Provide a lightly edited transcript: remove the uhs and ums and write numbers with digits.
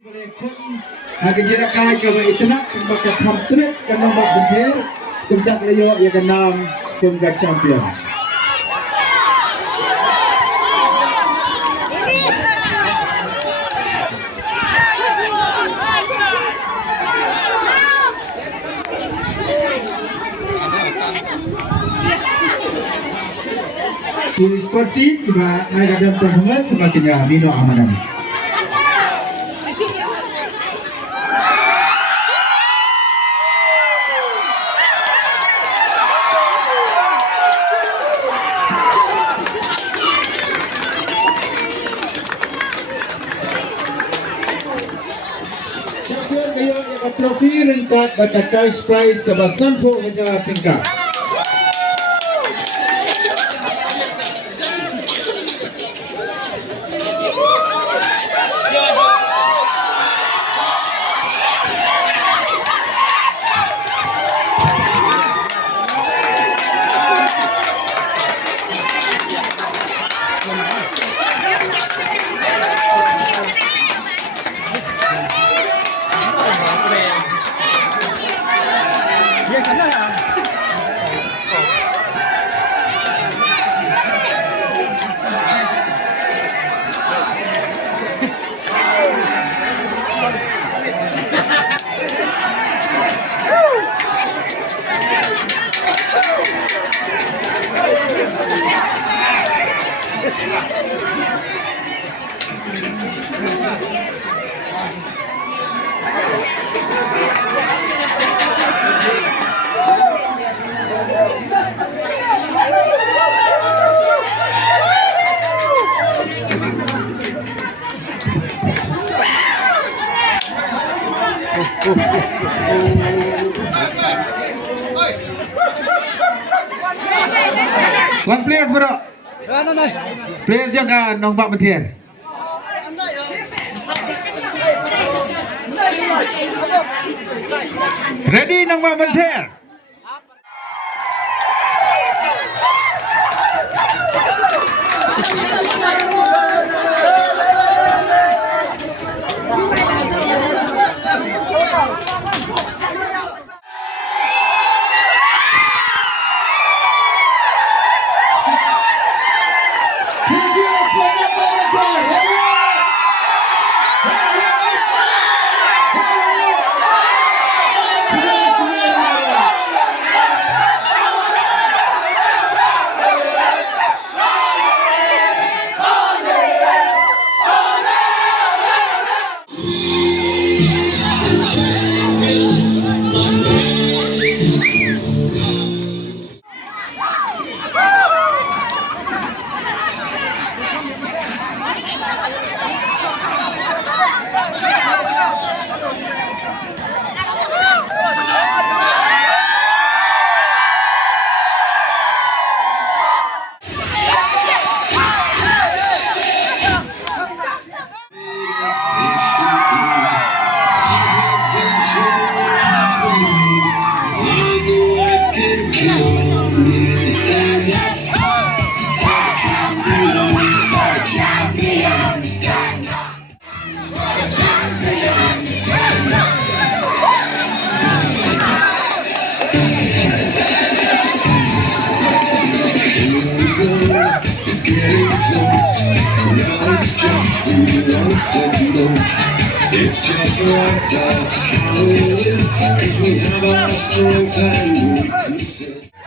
Kejirakai kami itinak sebagai kamtrik karena mak bentir untuk layo yang kenam tunggal champion. Seperti tiba naik ada performance semakinnya Mino Amanan. Champion kayo yang trofi ringkat baca cash prize kebasan po saja tingkat. One players bro. Players jangan nombak betir. Ready nombak betir. It's just like that's how it is, 'cause we have our strong time.